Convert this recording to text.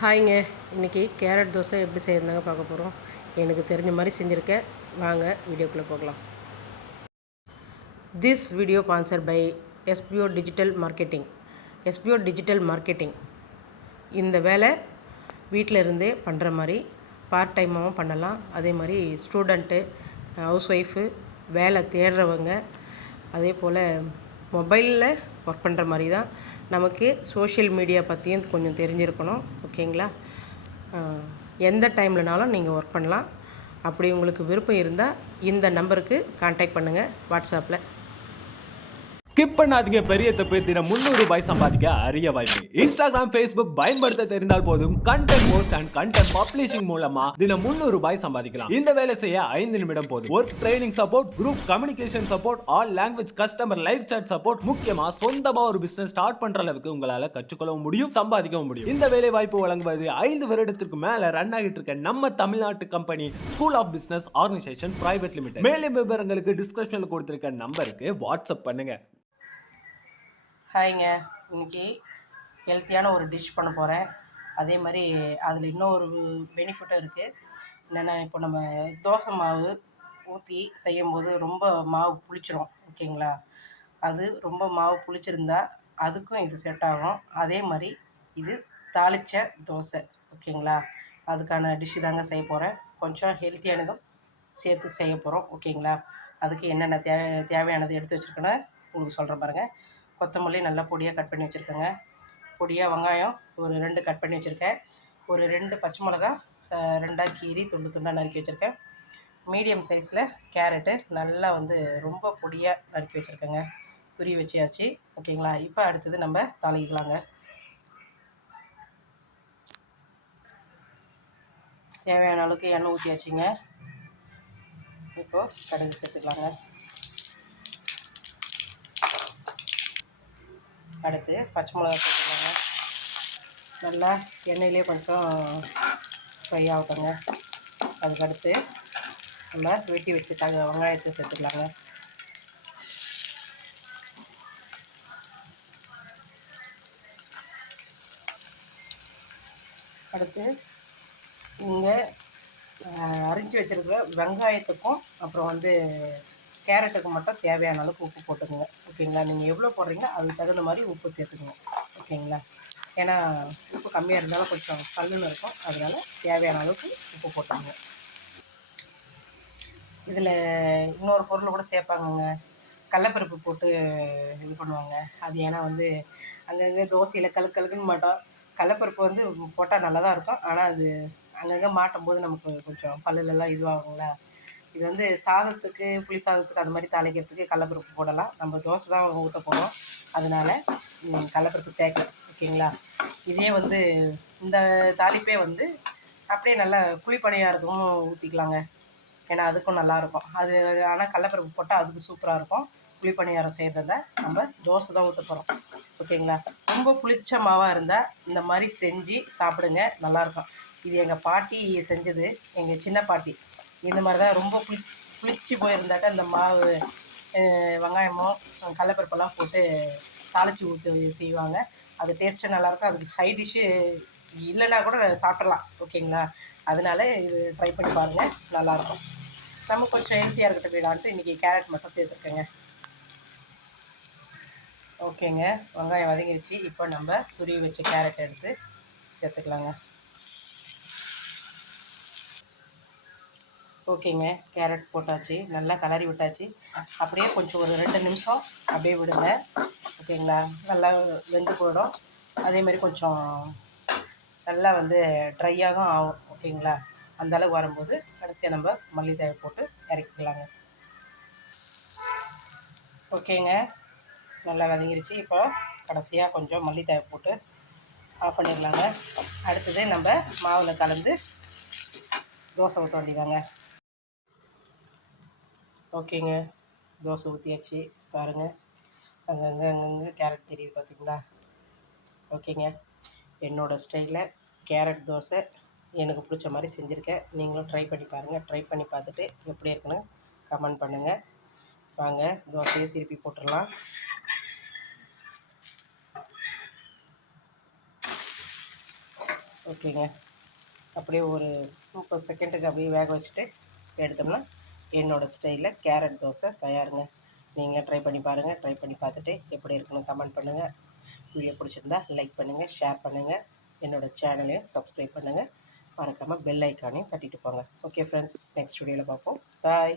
ஹாய்ங்க. இன்றைக்கி கேரட் தோசை எப்படி செய்யறதுங்க பார்க்க போகிறோம். எனக்கு தெரிஞ்ச மாதிரி செஞ்சுருக்கேன். வாங்க வீடியோக்குள்ளே போகலாம். This video sponsor by SBO digital marketing. SBO digital marketing இந்த வேலை வீட்டில் இருந்தே பண்ணுற மாதிரி பார்ட் டைமாகவும் பண்ணலாம். அதே மாதிரி ஸ்டூடெண்ட்டு, ஹவுஸ் ஒய்ஃபு, வேலை தேடுறவங்க, அதே போல் மொபைலில் ஒர்க் பண்ணுற மாதிரி தான். நமக்கு சோஷியல் மீடியா பற்றியும் கொஞ்சம் தெரிஞ்சிருக்கணும். ஓகேங்களா? எந்த டைம்லனாலும் நீங்கள் ஒர்க் பண்ணலாம். அப்படி உங்களுக்கு விருப்பம் இருந்தால் இந்த நம்பருக்கு கான்டாக்ட் பண்ணுங்கள் வாட்ஸ்அப்பில். ஸ்கிப் பண்ணாதீங்க. பெரிய தப்பு. தினம் 300 ரூபாய் சம்பாதிக்க அரிய வாய்ப்பு. இன்ஸ்டாகிராம், ஃபேஸ்புக் பயன்படுத்த தெரிந்தால் போதும். Content post and content publishing மூலமா தினம் 300 ரூபாய் சம்பாதிக்கலாம். இந்த வேலை செய்ய 5 நிமிடம் போதும். Work training support, group communication support, all language customer live chat support, முக்கியமா சொந்தமா ஒரு பிசினஸ் ஸ்டார்ட் பண்ற அளவுக்கு உங்களால கற்றுக்கொள்ளவும் முடியும், சம்பாதிக்கவும் முடியும். இந்த வேலை வாய்ப்பு வழங்குவது 5 வருடத்திற்கு மேல ரன் ஆகிட்டு இருக்க நம்ம தமிழ்நாட்டு company school of business organisation private limited. மேலும் விவரங்களுக்கு டிஸ்கிரிப்ஷன்ல கொடுத்திருக்க நம்பருக்கு வாட்ஸ்அப் பண்ணுங்க. ஹாய்ங்க. இன்றைக்கி ஹெல்த்தியான ஒரு டிஷ் பண்ண போகிறேன். அதே மாதிரி அதில் இன்னொரு பெனிஃபிட்டும் இருக்குது. என்னென்னா, இப்போ நம்ம தோசை மாவு ஊற்றி செய்யும்போது ரொம்ப மாவு புளிச்சிரும். ஓகேங்களா? அது ரொம்ப மாவு புளிச்சிருந்தா அதுக்கும் இது செட் ஆகும். அதே மாதிரி இது தாளித்த தோசை. ஓகேங்களா? அதுக்கான டிஷ்ஷு தாங்க செய்ய போகிறேன். கொஞ்சம் ஹெல்த்தியானதும் சேர்த்து செய்ய போகிறோம். ஓகேங்களா? அதுக்கு என்னென்ன தேவையானது எடுத்து வச்சுருக்கேன்னு உங்களுக்கு சொல்கிறேன் பாருங்கள். கொத்தமல்லி நல்லா பொடியாக கட் பண்ணி வச்சுருக்கேங்க. பொடியாக வெங்காயம் ஒரு 2 கட் பண்ணி வச்சுருக்கேன். ஒரு 2 பச்சை மிளகா 2ஆக கீறி துண்டு துண்டாக நறுக்கி வச்சுருக்கேன். மீடியம் சைஸில் கேரட்டு நல்லா ரொம்ப பொடியாக நறுக்கி வச்சுருக்கேங்க. துருவி வச்சியாச்சு. ஓகேங்களா? இப்போ அடுத்தது நம்ம தாளிக்கலாங்க. தேவையான அளவுக்கு எண்ணெய் ஊற்றியாச்சுங்க. இப்போது கடுகு சேர்த்துக்கலாங்க. அடுத்து பச்சை மிளகா சேர்த்துக்கலாங்க. நல்லா எண்ணெயிலே கொஞ்சம் ஃப்ரை ஆகட்டுங்க. அதுக்கடுத்து நம்ம வெட்டி வச்சு வெங்காயத்தை சேர்த்துக்கலாங்க. அடுத்து இங்கே அரிஞ்சு வச்சுருக்கிற வெங்காயத்துக்கும் அப்புறம் கேரட்டுக்கு மட்டும் தேவையான அளவுக்கு உப்பு போட்டுக்கோங்க. ஓகேங்களா? நீங்கள் எவ்வளோ போடுறீங்களோ அதுக்கு தகுந்த மாதிரி உப்பு சேர்த்துக்கோங்க. ஓகேங்களா? ஏன்னா உப்பு கம்மியாக இருந்தாலும் கொஞ்சம் கல்லுன்னு இருக்கும். அதனால் தேவையான அளவுக்கு உப்பு போட்டுக்கோங்க. இதில் இன்னொரு பொருள் கூட சேர்ப்பாங்கங்க. கடலப்பருப்பு போட்டு இது பண்ணுவாங்க. அது ஏன்னா அங்கங்கே தோசையில் கழுக்குன்னு மாட்டோம். கடலப்பருப்பு போட்டால் நல்லா தான் இருக்கும். ஆனால் அது அங்கங்கே மாட்டும் போது நமக்கு கொஞ்சம் பல்லுலலாம் இதுவாகுங்களா. இது சாதத்துக்கு, புளி சாதத்துக்கு அது மாதிரி தாளிக்கிறதுக்கு கடலப்பருப்பு போடலாம். நம்ம தோசை தான் ஊற்ற போகிறோம். அதனால் கடலப்பருப்பு சேர்க்கலாம். ஓகேங்களா? இதே இந்த தாளிப்பே அப்படியே நல்லா குழிப்பணியாரத்துக்கும் ஊற்றிக்கலாங்க. ஏன்னா அதுக்கும் நல்லாயிருக்கும். அது ஆனால் கடலப்பருப்பு போட்டால் அதுக்கு சூப்பராக இருக்கும். குழிப்பணியாரம் செய்கிறத நம்ம தோசை தான் ஊற்ற போகிறோம். ஓகேங்களா? ரொம்ப புளிச்ச மாவாக இருந்தால் இந்த மாதிரி செஞ்சு சாப்பிடுங்க, நல்லாயிருக்கும். இது எங்கள் பாட்டி செஞ்சது, எங்கள் சின்ன பாட்டி. இந்த மாதிரி தான் ரொம்ப புளிச்சு போயிருந்தாக்கா இந்த மாவு வெங்காயமோ கடலப்பருப்பெல்லாம் போட்டு தாளித்து ஊற்றி செய்வாங்க. அது டேஸ்ட்டு நல்லாயிருக்கும். அதுக்கு சைட் டிஷ்ஷு இல்லைன்னா கூட சாப்பிட்றலாம். ஓகேங்களா? அதனால இது ட்ரை பண்ணி பாருங்கள், நல்லாயிருக்கும். நம்ம கொஞ்சம் ஹெல்த்தியாக இருக்கட்டும் போயிடான்ட்டு இன்றைக்கி கேரட் மட்டும் சேர்த்துருக்கேங்க. ஓகேங்க. வெங்காயம் வதங்கிடுச்சு. இப்போ நம்ம துருவி வச்ச கேரட் எடுத்து சேர்த்துக்கலாங்க. ஓகேங்க. கேரட் போட்டாச்சு. நல்லா கலரி விட்டாச்சு. அப்படியே கொஞ்சம் ஒரு 2 நிமிஷம் அப்படியே விடுங்க. ஓகேங்களா? நல்லா வெந்து போயிடும். அதே மாதிரி கொஞ்சம் நல்லா ட்ரையாகவும் ஆகும். ஓகேங்களா? அந்தளவுக்கு வரும்போது கடைசியாக நம்ம மல்லி தழை போட்டு இறக்கிக்கலாங்க. ஓகேங்க. நல்லா வதங்கிருச்சு. இப்போ கடைசியாக கொஞ்சம் மல்லி தழை போட்டு ஆஃப் பண்ணிடலாங்க. அடுத்தது நம்ம மாவில் கலந்து தோசை ஊற்ற வேண்டியதாங்க. ஓகேங்க. தோசை ஊற்றியாச்சு. பாருங்கள், அங்கங்கே கேரட் தெரியுது பார்த்தீங்களா? ஓகேங்க. என்னோடய ஸ்டைலில் கேரட் தோசை எனக்கு பிடிச்ச மாதிரி செஞ்சுருக்கேன். நீங்களும் ட்ரை பண்ணி பாருங்கள். ட்ரை பண்ணி பார்த்துட்டு எப்படி இருக்குன்னு கமெண்ட் பண்ணுங்கள். வாங்க தோசையை திருப்பி போட்டுடலாம். ஓகேங்க. அப்படியே ஒரு 30 செகண்டுக்கு அப்படியே வேக வச்சுட்டு எடுத்தோம்னா என்னோடய ஸ்டைலில் கேரட் தோசை தயாருங்க. நீங்கள் ட்ரை பண்ணி பாருங்கள். ட்ரை பண்ணி பார்த்துட்டு எப்படி இருக்குன்னு கமெண்ட் பண்ணுங்கள். வீடியோ பிடிச்சிருந்தா லைக் பண்ணுங்கள், ஷேர் பண்ணுங்கள். என்னோடய சேனலையும் சப்ஸ்கிரைப் பண்ணுங்கள். மறக்காமல் பெல் ஐக்கானையும் தட்டிட்டு போங்க. ஓகே ஃப்ரெண்ட்ஸ், நெக்ஸ்ட் வீடியோவில் பார்ப்போம். பாய்.